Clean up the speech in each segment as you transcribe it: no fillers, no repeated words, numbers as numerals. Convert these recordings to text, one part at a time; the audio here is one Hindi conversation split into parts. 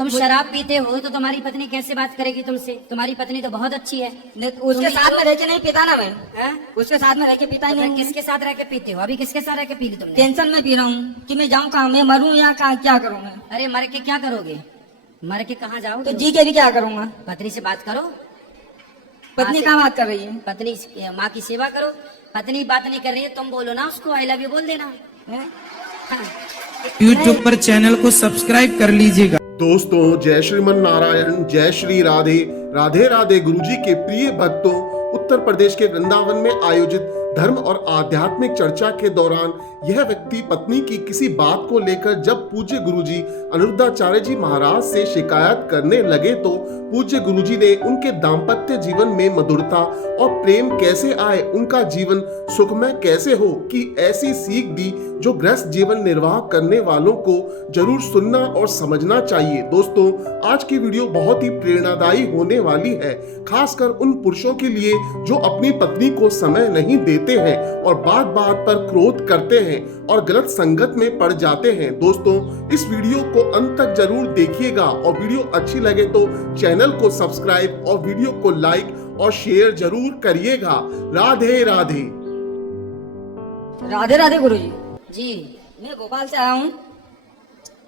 तुम शराब पीते हो तो तुम्हारी पत्नी कैसे बात करेगी तुमसे? तुम्हारी पत्नी तो बहुत अच्छी है। उसके साथ में रह के नहीं पीता ना मैं। हैं? उसके साथ में रह के पीता ही तो नहीं। किसके साथ रह के पीते हो? अभी किसके साथ रह के पी ली तुमने? टेंशन में पी रहा हूँ कि मैं जाऊँ कहाँ, मैं मरूँ या कहाँ, क्या करूँ मैं? अरे मर के क्या करोगे? मर के कहाँ तो जाओगे? जी के भी क्या करूँगा? पत्नी से बात करो। पत्नी कहाँ बात कर रही है? पत्नी माँ की सेवा करो। पत्नी बात नहीं कर रही है, तुम बोलो ना उसको आई लव यू बोल देना। हैं? हाँ। YouTube पर चैनल को सब्सक्राइब कर लीजिएगा। दोस्तों, जय श्रीमन नारायण, जय श्री राधे राधे राधे। गुरुजी के प्रिय भक्तों, उत्तर प्रदेश के वृंदावन में आयोजित धर्म और आध्यात्मिक चर्चा के दौरान यह व्यक्ति पत्नी की किसी बात को लेकर जब पूज्य गुरुजी अनिरुद्धाचार्य जी महाराज से शिकायत करने लगे तो पूज्य गुरुजी ने उनके दाम्पत्य जीवन में मधुरता और प्रेम कैसे आए, उनका जीवन सुखमय कैसे हो कि ऐसी सीख दी जो गृहस्थ जीवन निर्वाह करने वालों को जरूर सुनना और समझना चाहिए। दोस्तों, आज की वीडियो बहुत ही प्रेरणादायी होने वाली है, खासकर उन पुरुषों के लिए जो अपनी पत्नी को समय नहीं देते हैं और बात बात पर क्रोध करते हैं और गलत संगत में पड़ जाते हैं। दोस्तों, इस वीडियो को अंत तक जरूर देखिएगा और वीडियो अच्छी लगे तो चैनल को सब्सक्राइब और वीडियो को लाइक और शेयर जरूर करिएगा। राधे राधे। राधे राधे गुरुजी। जी मैं भोपाल से आया हूँ,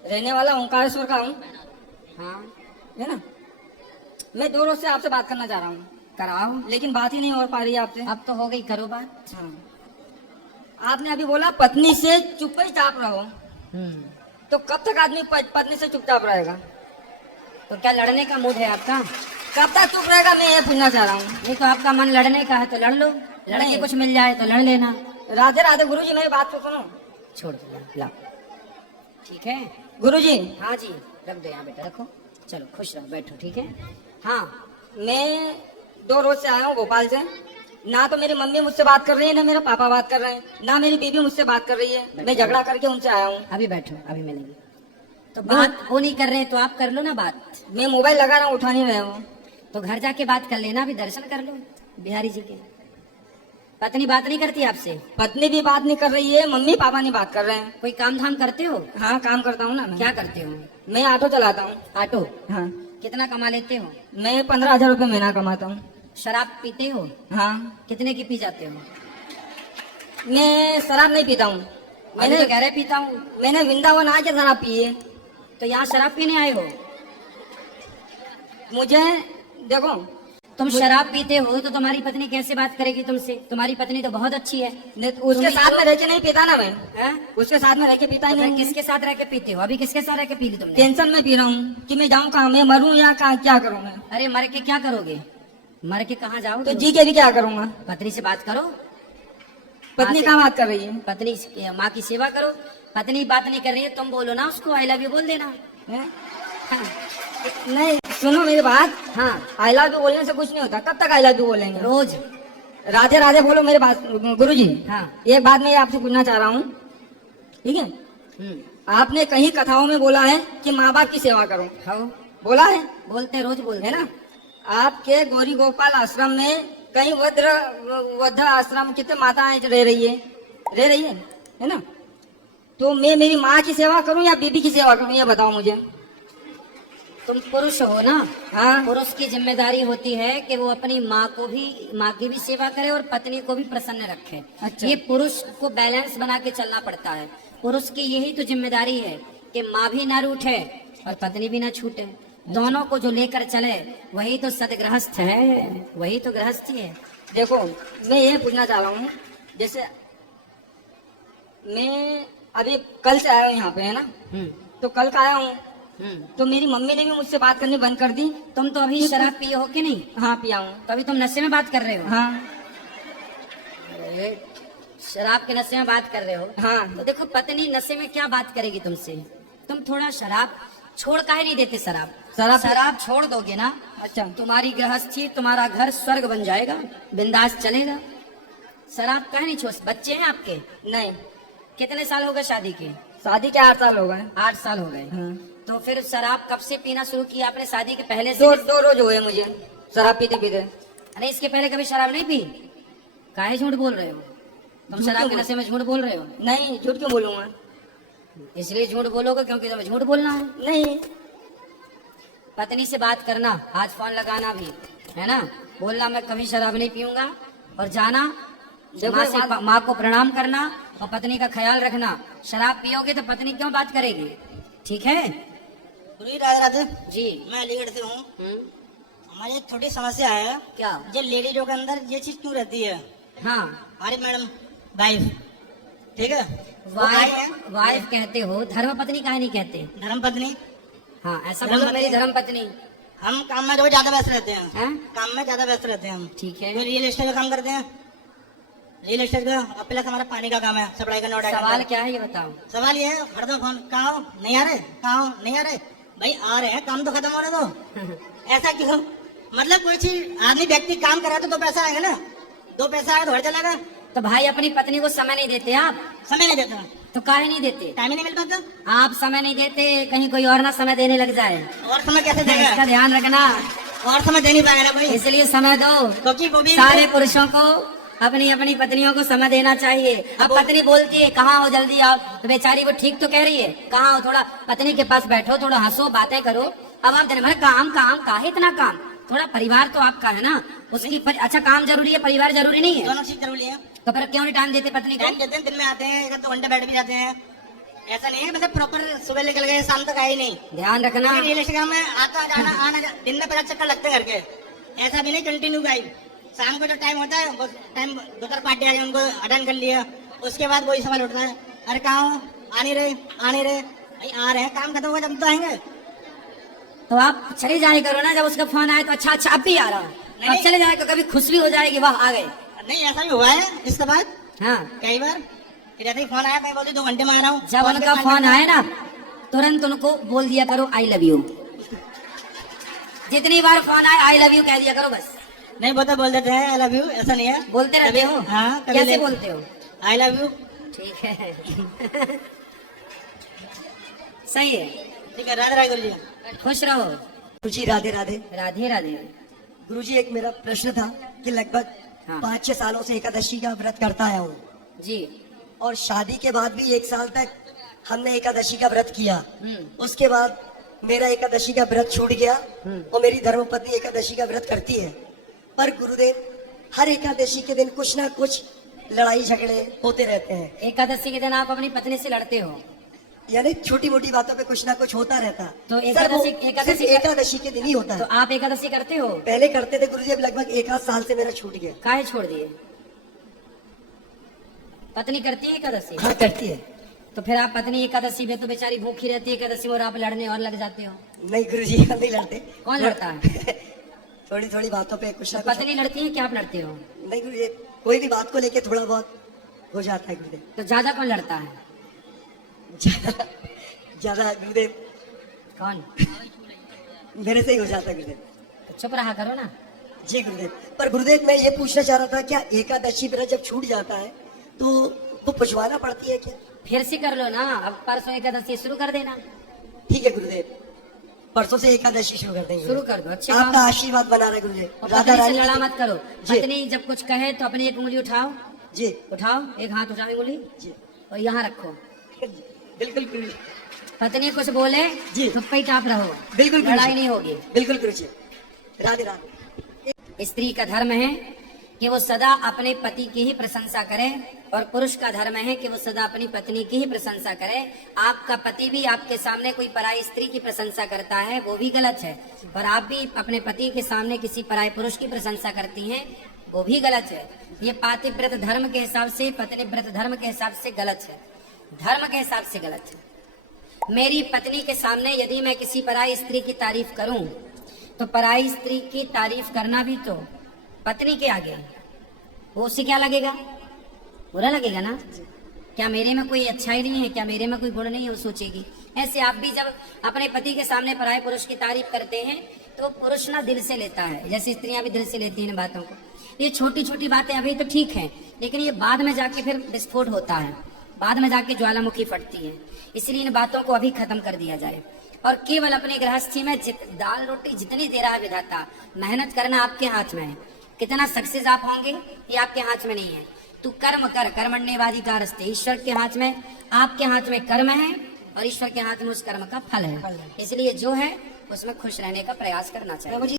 रहने वाला ओंकारेश्वर का हूँ, हाँ, है ना। मैं 2 रोज से आपसे बात करना चाह रहा हूँ, कराओ। लेकिन बात ही नहीं हो पा रही है आपसे। अब तो हो गई, करो बात। हाँ। आपने अभी बोला पत्नी से चुपचाप रहो, तो कब तक आदमी पत्नी से चुपचाप रहेगा? तो क्या लड़ने का मूड है आपका? कब तक चुप रहेगा, मैं ये पूछना चाह रहा हूँ। नहीं तो आपका मन लड़ने का है तो लड़ लो, लड़ के नहीं। कुछ मिल जाए तो लड़ लेना। राधे राधे गुरुजी, मेरी बात तो सुनो। छोड़ दो, लाओ। ठीक है गुरुजी, हाँ जी, रख दो यहाँ बेटा, रखो। चलो खुश रहो, बैठो, ठीक है। हाँ, मैं 2 रोज से आया हूँ भोपाल से। ना तो मेरी मम्मी मुझसे बात कर रही है, ना मेरे पापा बात कर रहे हैं, ना मेरी बीबी मुझसे बात कर रही है। मैं झगड़ा करके उनसे आया हूँ। अभी बैठो, अभी मिलेंगे। तो बात वो नहीं कर रहे तो आप कर लो ना बात। मैं मोबाइल लगा रहा हूँ, उठा नहीं रहे हो। तो घर जाके बात कर लेना, अभी दर्शन कर लो बिहारी जी के। पत्नी बात नहीं करती आपसे? पत्नी भी बात नहीं कर रही है, मम्मी पापा नहीं बात कर रहे हैं। कोई काम धाम करते हो? हाँ, काम करता हूँ ना मैं। क्या करते हो? मैं ऑटो चलाता हूँ। ऑटो? हाँ, कितना कमा लेते हो? मैं 15,000 रुपये महीना कमाता हूँ। शराब पीते हो? हाँ, कितने की पी जाते हो? मैं शराब नहीं पीता हूँ। मैंने तो कह रहे पीता हूँ। मैंने वृंदावन आके शराब पी है। तो यहाँ शराब पीने आए हो? मुझे देखो, तुम शराब पीते हो तो तुम्हारी पत्नी कैसे बात करेगी तुमसे? तुम्हारी पत्नी तो बहुत अच्छी है। उसके साथ में रह के नहीं पीता ना मैं। हैं? उसके साथ में रह के पीता ही तो नहीं। किसके साथ रह के पीते हो? अभी किसके साथ रह के पी ली तुमने? टेंशन में पी रहा हूँ कि मैं जाऊँ कहाँ, मैं मरूँ या कहाँ, क्या करूँ मैं? अरे मर के क्या करोगे? मर के कहाँ तो जाओगे? जी के भी क्या करूँगा? पत्नी से बात करो। पत्नी कहाँ बात कर रही है? पत्नी माँ की सेवा करो। पत्नी बात नहीं कर रही है, तुम बोलो ना उसको आई लव यू बोल देना। हैं? हाँ, नहीं, सुनो मेरी बात। हाँ, आई लव यू बोलने से कुछ नहीं होता। कब तक आई लव यू बोलेंगे? रोज। राधे राधे बोलो मेरे बात। गुरुजी, हाँ। एक बात मैं आपसे पूछना चाह रहा हूँ, ठीक है। आपने कहीं कथाओं में बोला है कि माँ बाप की सेवा करो, हाँ, बोला है, बोलते रोज बोलते है ना। आपके गौरी गोपाल आश्रम में कई वृद्ध आश्रम कितने माताएं रह रही है ना। तो मैं मेरी माँ की सेवा करूं या बीबी की सेवा करूं, ये बताओ मुझे। तुम पुरुष हो ना। हाँ, पुरुष की जिम्मेदारी होती है कि वो अपनी माँ की भी सेवा करे और पत्नी को भी प्रसन्न रखे। अच्छा। ये पुरुष को बैलेंस बना के चलना पड़ता है। पुरुष की यही तो जिम्मेदारी है कि माँ भी ना रूठे और पत्नी भी ना छूटे। दोनों को जो लेकर चले वही तो सदगृहस्थ है, वही तो गृहस्थी है। देखो, मैं ये पूछना चाह रहा हूँ, जैसे मैं अभी कल से आया हूँ यहाँ पे, है ना। तो कल का आया हूँ, तो मेरी मम्मी ने भी मुझसे बात करनी बंद कर दी। तुम तो अभी शराब पिए हो कि नहीं? हाँ, पिया हूँ। तो अभी तुम नशे में बात कर रहे हो? हाँ, अरे, शराब के नशे में बात कर रहे हो? हाँ। तो देखो, पत्नी नशे में क्या बात करेगी तुमसे? तुम थोड़ा शराब छोड़ काहे नहीं देते? शराब छोड़ दोगे ना, अच्छा, तुम्हारी गृहस्थी, तुम्हारा घर स्वर्ग बन जाएगा, बिंदास चलेगा। शराब काहे नहीं छोड़? बच्चे हैं आपके? नहीं। कितने साल हो गए शादी के? शादी के 8 साल हो गए। 8 साल हो गए। हाँ। तो फिर शराब कब से पीना शुरू किया आपने? शादी के पहले से? 2 रोज हुए मुझे शराब पीते पीते। अरे इसके पहले कभी शराब नहीं पी? काहे झूठ बोल रहे हो? तुम शराब के नशे में झूठ बोल रहे हो? नहीं, झूठ क्यों बोलूंगा? इसलिए झूठ बोलोगे क्योंकि तुम्हें झूठ बोलना है। नहीं, पत्नी से बात करना, आज फोन लगाना भी है ना, बोलना मैं कभी शराब नहीं पीऊंगा, और जाना माँ को प्रणाम करना और पत्नी का ख्याल रखना। शराब पियोगे तो पत्नी क्यों बात करेगी, ठीक है? गुरु जी राधे राधे। जी। मैं अलीगढ़ से हूँ। हमारी एक छोटी समस्या है, क्या? ये लेडीजों के अंदर ये चीज क्यों रहती है? हाँ, हमारी मैडम वाइफ, ठीक है, वो आई है, वाइफ कहते हो, धर्म पत्नी काहे नहीं कहते? धर्म पत्नी। हाँ, ऐसा धर्म बोलो, पत्नी। मेरी धर्म पत्नी। हम काम में रोज ज्यादा व्यस्त रहते हैं। हैं? काम में ज्यादा व्यस्त रहते हैं हम। ठीक है। कोई रियल एस्टेट का काम करते हैं, रियल एस्टेट का, और प्लस हमारा पानी का काम है, सप्लाई का नोट। सवाल क्या है ये बताओ। सवाल ये है, हरदम फोन कहाँ हो, नहीं आ रहे, कहाँ हो, नहीं आ रहे। भाई आ रहे हैं, काम तो खत्म हो रहे दो। ऐसा क्यों? मतलब कोई चीज आदमी व्यक्ति काम कर रहा है तो दो पैसा आएगा ना, दो पैसा आएगा तो घर चलेगा। तो भाई अपनी पत्नी को समय नहीं देते आप, समय नहीं देता, तो काहे नहीं देते? टाइम ही नहीं मिल पाता। आप समय नहीं देते, कहीं कोई और ना समय देने लग जाए, और समय कैसे इसका देगा? ध्यान रखना। और समय दे नहीं पाएगा ना भाई, इसलिए समय दो। क्योंकि वो भी सारे पुरुषों को अपनी अपनी पत्नियों को समय देना चाहिए। अब पत्नी बोलती है कहाँ हो, जल्दी आओ, तो बेचारी वो ठीक तो कह रही है, कहाँ हो, थोड़ा पत्नी के पास बैठो, थोड़ा हंसो, बातें करो। अब आप दिन भर काम काम काहे इतना काम, थोड़ा परिवार तो आपका है ना, उसकी अच्छा काम जरूरी है, परिवार जरूरी नहीं है, दोनों चीज जरूरी है। तो फिर क्यों नहीं टाइम देते पत्नी को? टाइम देते हैं, दिन में आते हैं, 1-2 घंटे बैठ भी जाते हैं। ऐसा नहीं है मतलब प्रॉपर सुबह निकल गए शाम तक आए नहीं। ध्यान रखना। रियल एस्टेट में आता जाना आना दिन में 50 चक्कर लगते हैं घर के, ऐसा भी नहीं कंटिन्यू गाइड। शाम को जो टाइम होता है वो टाइम 2-4 पार्टी आ गई, उनको अटेंड कर लिया, उसके बाद वही सवाल उठता है, अरे कहाँ हो, आ नहीं रहे, आ नहीं रहे। भाई आ रहे हैं, काम खत्म हुआ जब तो आएंगे। तो आप चले जाए करो ना, जब उसका फोन आए तो अच्छा अच्छा अब भी आ रहा है, तो नहीं। अब चले जाए, कभी खुश भी हो जाएगी, वाह आ गए। नहीं ऐसा भी हुआ है इसके बाद हाँ, कई बार, कि जैसे ही फोन आया मैं बोलती 2 घंटे में आ रहा हूँ। जब उनका फोन आए ना तुरंत उनको बोल दिया करो आई लव यू। जितनी बार फोन आए आई लव यू कह दिया करो बस। नहीं बोलते बोल देते हैं आई लव यू, ऐसा नहीं है, बोलते रहते हो? हाँ कैसे बोलते हो? I love you. ठीक है सही है, ठीक है, राधे राधे गुरु जी। खुश रहो। गुरु जी राधे राधे। राधे राधे। गुरु जी एक मेरा प्रश्न था कि लगभग हाँ। 5-6 सालों से एकादशी का व्रत करता है हूँ, जी। और शादी के बाद भी 1 साल तक हमने एकादशी का व्रत किया। उसके बाद मेरा एकादशी का व्रत छूट गया और मेरी धर्मपत्नी एकादशी का व्रत करती है। पर गुरुदेव हर एकादशी के दिन कुछ ना कुछ लड़ाई झगड़े होते रहते हैं, एकादशी के दिन आप अपनी पत्नी से लड़ते हो? यानी छोटी मोटी बातों पे कुछ ना कुछ होता रहता। तो सर, वो एकादशी सिर्फ एकादशी के दिन ही होता तो है। आप एकादशी करते हो? पहले करते थे गुरुदेव, लगभग 1 साल से मेरा छूट गया। काहे छोड़ दिए? पत्नी करती है एकादशी? हाँ करती है। तो फिर आप पत्नी एकादशी में तो बेचारी भूखी रहती है एकादशी में, और आप लड़ने और लग जाते हो। नहीं गुरुजी हम नहीं लड़ते। कौन लड़ता है? थोड़ी थोड़ी बातों पे कुछ ना कुछ। पत्नी लड़ती है क्या आप लड़ते हो? नहीं गुरुजी, कोई भी बात को लेके थोड़ा बहुत हो जाता है गुरुदेव। तो ज्यादा कौन लड़ता है? ज्यादा गुरुदेव कौन? मेरे से ही हो जाता है गुरुदेव। तो चुप रहा करो ना। जी गुरुदेव। पर गुरुदेव मैं ये पूछना चाह रहा था, क्या एकादशी व्रत जब छूट जाता है तो वो पुछवाना पड़ती है क्या? फिर से कर लो ना, अब परसों एकादशी शुरू कर देना। ठीक है गुरुदेव, परसों से एकादशी शुरू कर देंगे। शुरू कर दो, अच्छे आपका काम। आशीर्वाद बना रहे गुरुदेव। और राधा पत्नी से रानी लड़ा मत करो। जी। पत्नी जब कुछ कहे तो अपनी एक उंगली उठाओ, जी उठाओ, एक हाथ उठाओ उंगली, जी और यहाँ रखो। बिल्कुल गुरुजी। पत्नी कुछ बोले जी। तो पे टाप रहो, बिल्कुल गुरुजी। लड़ाई नहीं होगी। बिल्कुल गुरुजी। राधे राधे। स्त्री का धर्म है कि वो सदा अपने पति की ही प्रशंसा करे, और पुरुष का धर्म है कि वो सदा अपनी पत्नी की ही प्रशंसा करे। आपका पति भी आपके सामने कोई पराई स्त्री की प्रशंसा करता है, वो भी गलत है, और आप भी अपने पति के सामने किसी पराये पुरुष की प्रशंसा करती हैं, वो भी गलत है। ये पातिव्रत धर्म के हिसाब से, पत्नीव्रत धर्म के हिसाब से गलत है, धर्म के हिसाब से गलत है। मेरी पत्नी के सामने यदि मैं किसी पराई स्त्री की तारीफ करूं, तो पराई स्त्री की तारीफ करना भी तो पत्नी के आगे है, वो उससे क्या लगेगा? बुरा लगेगा ना। क्या मेरे में कोई अच्छाई नहीं है, क्या मेरे में कोई गुण नहीं है, वो सोचेगी। ऐसे आप भी जब अपने पति के सामने पराये पुरुष की तारीफ करते हैं तो पुरुष ना दिल से लेता है, जैसे स्त्रियां भी दिल से लेती हैं इन बातों को। ये छोटी छोटी बातें अभी तो ठीक है, लेकिन ये बाद में जाके फिर विस्फोट होता है, बाद में जाके ज्वालामुखी फटती है। इसलिए इन बातों को अभी खत्म कर दिया जाए, और केवल अपने गृहस्थी में दाल रोटी जितनी दे रहा है विधाता, मेहनत करना आपके हाथ में है। कितना सक्सेस आप होंगे ये आपके हाथ में नहीं है। तू कर्म कर, कर्मण्येवाधिकारस्ते, ईश्वर के हाथ में, आपके हाथ में कर्म है और ईश्वर के हाथ में उस कर्म का फल है। इसलिए जो है उसमें खुश रहने का प्रयास करना चाहिए। प्रभु जी